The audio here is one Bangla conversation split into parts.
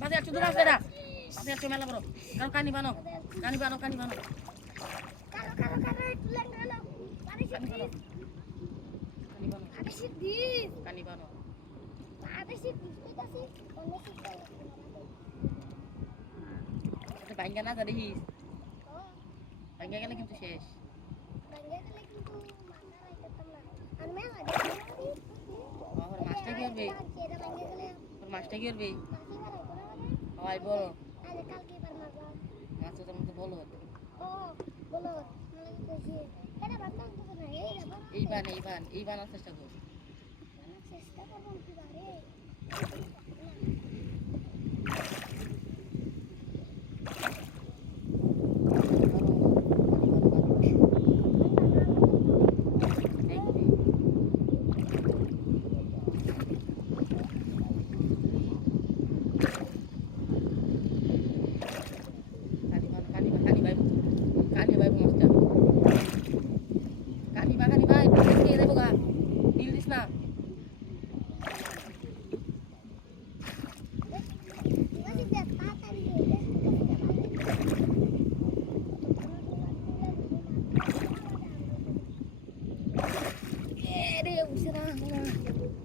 বাজে একটু দূর আছে না বাজে একটু মেলা বড় কারণ কানি বানো কানি বানো কানি বানো ভাঙ্গা না যা দেখিস ভাঙ্গা গেলে কিন্তু শেষ মাছটা কি করবে মাছটা কি করবে হয় বলো মাছ তোর মতো বলো এই বানার চেষ্টা কর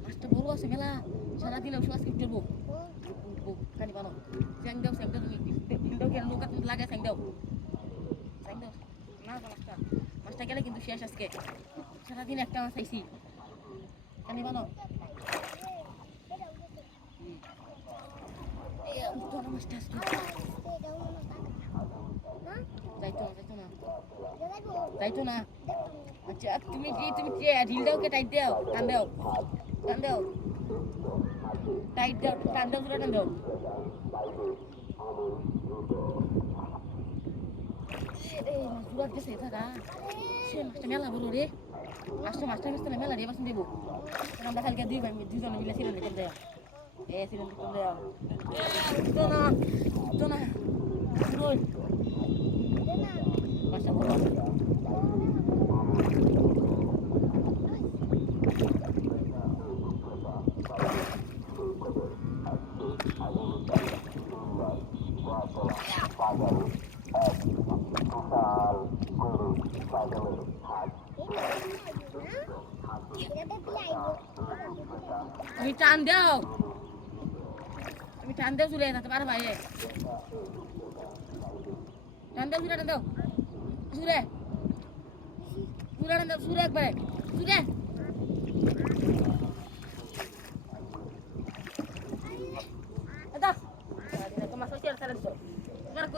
মাছটা বড় আছে মেলা সারাদিন ওষুধ আজকে উঠবো কানি বানো স্যাং দাও তুমি কেন লোক লাগে স্যাং দাও না মাছটা গেলে কিন্তু শেষ আজকে সারাদিন একটা মাছ আইছি কানি বানো মাছটা আজকে যাইতো না আচ্ছা তুমি ঢিল দাও কে টাইট দাও টান দাও টাইট দাও টান দাও জোড়া গেছে দাদা সে মাছটা মেলা বড় রে মাছটা মেলা রে বাসন দেবো আমরা কালকে দুজনে মিলে ছিলেন দেখেন দেয় ছিলেন দেখেন দেয় তো না মাছটা বড় তুমি টান দাও জুড়ে থাকতে পারো ভাই টান দাও জুড়ে একবারে জুড়ে তোমার